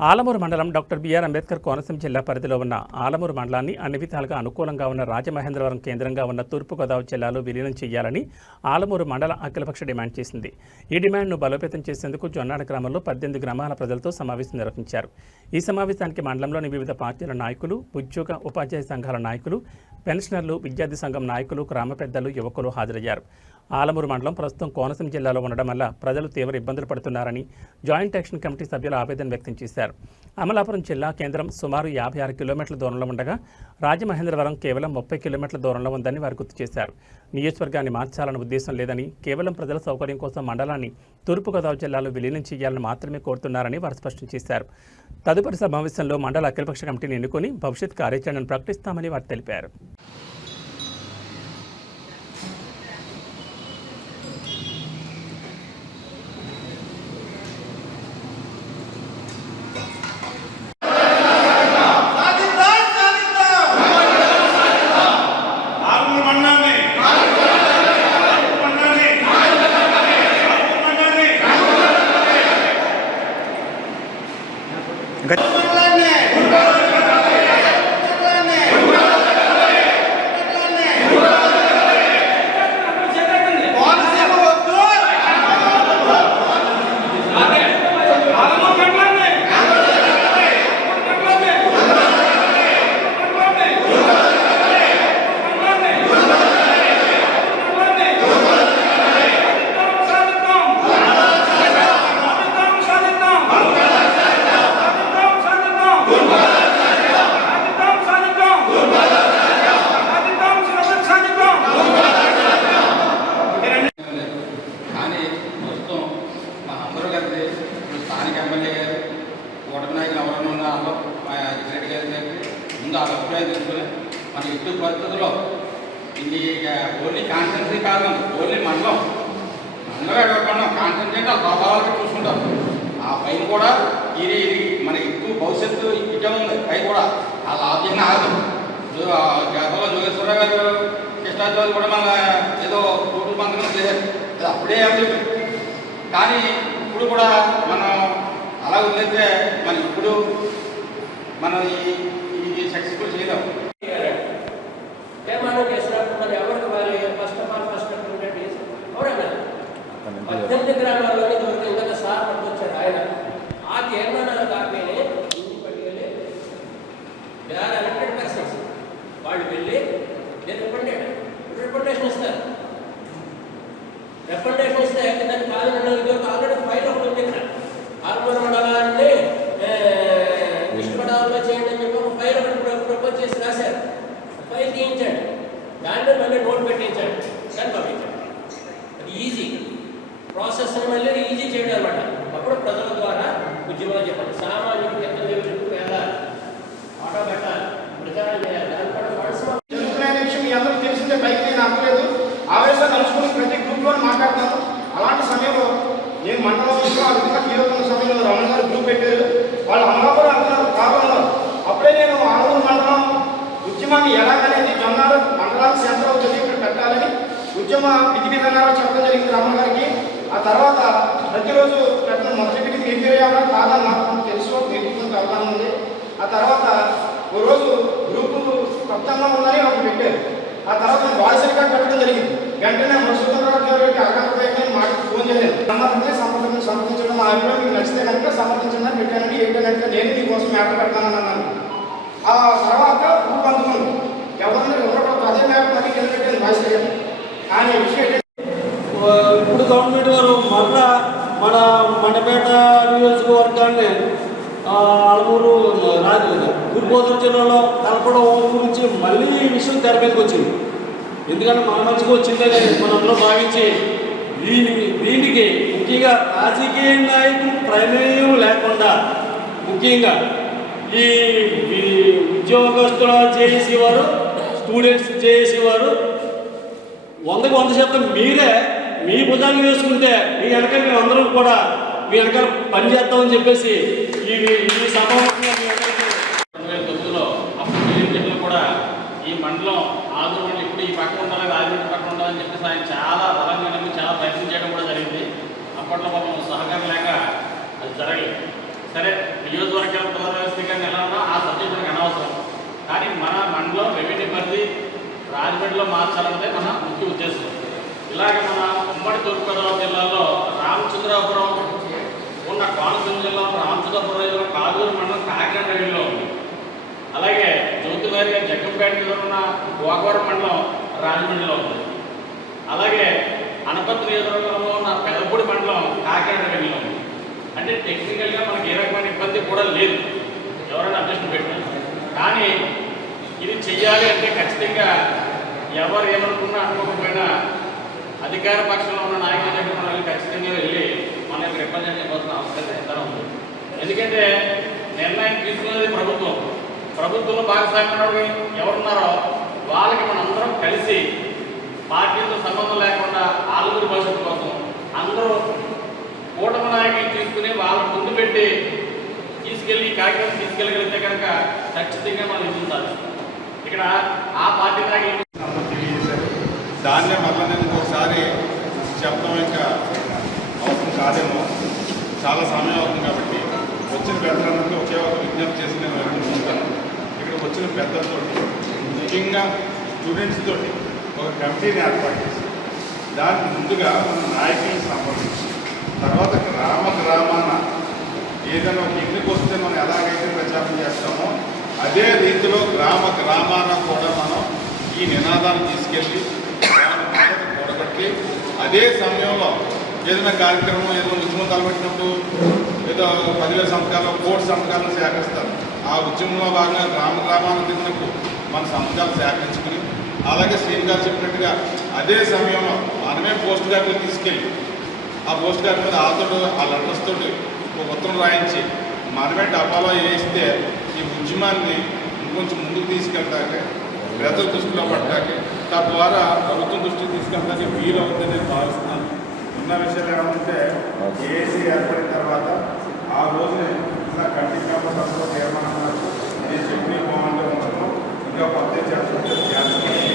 ఆలమూరు మండలం doctor BR Ambedkar Konaseema జిల్లా పరిధిలో ఉన్న ఆలమూరు మండలాన్ని అన్ని విధాలుగా అనుకూలంగా ఉన్న రాజమహేంద్రవరం కేంద్రంగా ఉన్న తూర్పుగోదావరి జిల్లాలో విలీనం చేయాలని ఆలమూరు మండల అఖిలపక్ష డిమాండ్ చేసింది. ఈ డిమాండ్ను బలోపేతం చేసేందుకు జొన్నాడ గ్రామంలో పద్దెనిమిది గ్రామాల ప్రజలతో సమావేశం నిర్వహించారు. ఈ సమావేశానికి మండలంలోని వివిధ పార్టీల నాయకులు ఉద్యోగ ఉపాధ్యాయ సంఘాల నాయకులు పెన్షనర్లు విద్యార్థి సంఘం నాయకులు గ్రామ పెద్దలు యువకులు హాజరయ్యారు. ఆలమూరు మండలం ప్రస్తుతం కోనసీమ జిల్లాలో ఉండడం వల్ల ప్రజలు తీవ్ర ఇబ్బందులు పడుతున్నారని జాయింట్ యాక్షన్ కమిటీ సభ్యులు ఆవేదన వ్యక్తం చేశారు. అమలాపురం జిల్లా కేంద్రం సుమారు యాభై ఆరు కిలోమీటర్ల దూరంలో ఉండగా రాజమహేంద్రవరం కేవలం ముప్పై కిలోమీటర్ల దూరంలో ఉందని వారు గుర్తు చేశారు. నియోజకవర్గాన్ని మార్చాలన్న ఉద్దేశం లేదని కేవలం ప్రజల సౌకర్యం కోసం మండలాన్ని తూర్పుగోదావరి జిల్లాలో విలీనం చేయాలని మాత్రమే కోరుతున్నారని వారు స్పష్టం చేశారు. తదుపరి సమావేశంలో మండల అఖిలపక్ష కమిటీని ఎన్నుకొని భవిష్యత్ కార్యాచరణను ప్రకటిస్తామని వారు తెలిపారు. మండలాన్ని పార్టీ ప్రస్తుతం మా అందరూ కలిసి ఇప్పుడు స్థానిక ఎమ్మెల్యే గారు ఓటమి నాయకులు ఎవరైనా ఉన్నా అందరూ మా రెడ్డి గారి దగ్గర ముందు ఆ అభిప్రాయం తీసుకుని మన ఎట్టి పరిస్థితుల్లో ఇది ఓన్లీ కాన్స్టెన్సీ కాదు ఓన్లీ మండలం. మండలం ఎక్కడున్నాం కాన్స్టెన్సీ అంటే వాళ్ళ ప్రభావాలు చూసుకుంటాం ఆ పైన కూడా ఇది ఇది మన ఎక్కువ భవిష్యత్తు ఇటే ఉంది. పై కూడా ఆ లాభ్యం ఆగదు. గతంలో జోగేశ్వరరావు గారు కృష్ణాజీ కూడా మన ఏదో కూతురు పంతకం అది అప్పుడే ఏం కానీ ఇప్పుడు కూడా మనం అలా ఉందంటే మనం ఇప్పుడు మనం ఈ ఈ సక్సెస్ఫుల్ చేయడం తీర్మానం చేసినప్పుడు మరి ఎవరికి వారి first of all first recommendation ఇస్తే దాన్ని కాదు ఆల్రెడీ ఫైల్ ఒకటి ఉంది ఇక్కడ మండలాన్ని ఇష్టపడాలో చేయండి అని చెప్పి ఒక ఫైల్ ఒకటి ప్రపోజ్ చేసి రాశారు ఫైల్ తీయించండి దాంట్లో మళ్ళీ నోట్ పెట్టించండి దాన్ని పంపించండి అది ఈజీ ప్రాసెస్ మళ్ళీ ఈజీ చేయడం అనమాట అప్పుడు ప్రజల ద్వారా ఉద్యమాలు చెప్పండి సామాన్యుడికి ఎంత ఆటో పెట్టాలి ప్రచారం చేయాలి దాని కూడా ఫండ్స్ విషయం తెలిసిందే బైక్ నేను ఆపలేదు ఆవేశం కలుసుకుని ప్రతి గ్రూప్లో మాట్లాడతాను అలాంటి సమయంలో నేను మండలంలో ఆ విధంగా కీలకమైన సమయంలో రమణ గారు గ్రూప్ పెట్టారు. వాళ్ళు కూడా అంటున్నారు కాలంలో అప్పుడే నేను ఆలూరు మండలం ఉద్యమాన్ని ఎలాగనేది జొన్నారు మండలానికి సెంటర్ అవుతుంది ఇక్కడ పెట్టాలని ఉద్యమ విధి విధానాలు చెప్పడం జరిగింది రమణ గారికి. ఆ తర్వాత ప్రతిరోజు పెట్టడం మొదటి మీటింగ్ ఏం కాదని నాకు తెలుసు నేర్చుకుంటే అవగాహన ఉంది. ఆ తర్వాత ఓ రోజు గ్రూపు కొత్తగా ఉందని ఒకటి పెట్టారు. ఆ తర్వాత నేను వాయిస్ రికార్డ్ పెట్టడం జరిగింది వెంటనే మధుసూదనరావు గారికి అగాధపైన మాకు ఫోన్ చేయలేదు. సమర్థనే సమర్థన సమర్థించడం ఆ అభిప్రాయం మీకు నచ్చితే కనుక సమర్థించడం పెట్టానండి ఏంటంటే నేను మీకోసం మ్యాటర్ పెడతానని అన్నాను. ఆ తర్వాత గ్రూప్ అందుకుంది ఎవరన్నా ఎవరో అదే మ్యాటర్ మళ్ళీ కింద పెట్టాను కానీ విషయం ఇప్పుడు గవర్నమెంట్ వారు మరలా మన మండపేట నియోజకవర్గాన్ని ఆ, అలమూరు రాజు తూర్పుగోదావరి జిల్లాలో కలపడం గురించి మళ్ళీ ఈ విషయం తెర మీదకి వచ్చింది. ఎందుకంటే మన మంచిగా వచ్చిందని మనందరూ భావించి దీని దీనికి ముఖ్యంగా రాజకీయ నాయకులు ప్రమేయం లేకుండా ముఖ్యంగా ఈ ఈ ఉద్యోగస్తుల చేసేవారు స్టూడెంట్స్ చేసేవారు వందకు వంద శాతం మీరే మీ భుజాన్ని వేసుకుంటే మీ వెనక మేము అందరం కూడా మీ వెనక పనిచేస్తామని చెప్పేసి ఈ ఈ సమావేశంగా మీ అందరికీ రెండు వేల తొమ్మిదిలో అప్పుడు తెలియజేయడంలో కూడా ఈ మండలం ఆదూరు ఇప్పుడు ఈ పక్కన ఉండాలి రాజమండ్రి పక్కన ఉండాలని చెప్పేసి ఆయన చాలా బలంగా నమ్మి చాలా ప్రయత్నం చేయడం కూడా జరిగింది. అప్పట్లో పాపం సహకారం లేక అది జరగలేదు. సరే నియోజకవర్గాల ప్రధాన వ్యవస్థీకరణ ఎలా ఉన్నా ఆ సబ్జెక్ట్ మనకు అనవసరం. కానీ మన మండలం రెవెన్యూ పరిధి రాజమండ్రిలో మార్చాలన్నదే మన ముఖ్య ఉద్దేశం. ఇలాగ మన ఉమ్మడి తూర్పుగోదావరి జిల్లాలో రామచంద్రాపురం ఉన్న కోనసీమ జిల్లా రామచంద్రాపురం జిల్లా కాదూరు మండలం కాకినాడ రెవెన్యూలో ఉంది. జగ్గంపేట ఉన్న గోకవరం మండలం రాజమండ్రిలో ఉంది. అలాగే అనపత్తి నియోజకవర్గంలో ఉన్న పెదపూడి మండలం కాకినాడ వెళ్ళిలో ఉంది. అంటే టెక్నికల్గా మనకి ఏ రకమైన ఇబ్బంది కూడా లేదు. ఎవరైనా అడ్జస్ట్ పెట్టిన కానీ ఇది చెయ్యాలి అంటే ఖచ్చితంగా ఎవరు ఏమనుకున్నా అనుకోకపోయినా అధికార పక్షంలో ఉన్న నాయకుల దగ్గర మనం ఖచ్చితంగా వెళ్ళి మన యొక్క రిప్రజెంట్ చేయవలసిన అవసరం ఎంతైనా ఉంది ఎందుకంటే నిర్ణయం ప్రభుత్వంలో భాగస్వామ్యం ఎవరున్నారో వాళ్ళకి మనందరం కలిసి పార్టీలతో సంబంధం లేకుండా ఆలుగురు భవిష్యత్తు కోసం అందరూ కూటమి నాయకులు తీసుకుని వాళ్ళ ముందు పెట్టి తీసుకెళ్ళి ఈ కార్యక్రమం తీసుకెళ్ళగలిగితే కనుక ఖచ్చితంగా మనం విజయం ఇక్కడ ఆ పార్టీ నాయకులు తెలియజేశారు దాన్నే మళ్ళీ నేను ఇంకొకసారి చెప్పడం ఇంకా అవసరం కాదేమో. చాలా సమయం అవుతుంది కాబట్టి వచ్చిన పెద్దలందరికీ ఒకే ఒక విజ్ఞప్తి చేసి నేను వెళ్ళుకుంటాను ఇక్కడ వచ్చిన పెద్దలతో ముఖ్యంగా స్టూడెంట్స్తో ఒక కమిటీని ఏర్పాటు చేసి దానికి ముందుగా మన నాయకులను సంప్రదించి తర్వాత గ్రామ గ్రామాన ఏదైనా ఒక ఇంటికి వస్తే మనం ఎలాగైతే ప్రచారం చేస్తామో అదే రీతిలో గ్రామ గ్రామాన కూడా మనం ఈ నినాదాన్ని తీసుకెళ్ళి దాని కూడగట్టి అదే సమయంలో ఏదైనా కార్యక్రమం ఏదో ఉద్యమం తలపెట్టినప్పుడు ఏదో పదివేల సంతకాలు కోటి సంతకాలను సేకరిస్తారు. ఆ ఉద్యమంలో భాగంగా గ్రామ గ్రామాన్ని తిరిగినప్పుడు మన సంతకాలు సేకరించుకుని అలాగే శ్రీని గారు చెప్పినట్టుగా అదే సమయంలో మనమే పోస్ట్ గార్డులు తీసుకెళ్ళి ఆ పోస్ట్ కార్డు మీద ఆతోడు ఆ లెటర్స్ తోటి ఒక ఉత్తరం రాయించి మనమే డబ్బాలో వేస్తే ఈ ఉద్యమాన్ని ఇంకొంచెం ముందుకు తీసుకెళ్ళడానికి ప్రజల దృష్టిలో పట్టడానికి తద్వారా ప్రభుత్వం దృష్టికి తీసుకెళ్ళడానికి వీలు అవుతుందని నేను భావిస్తున్నాను. ఉన్న విషయాలు ఏమంటే ఏసీ Yeah.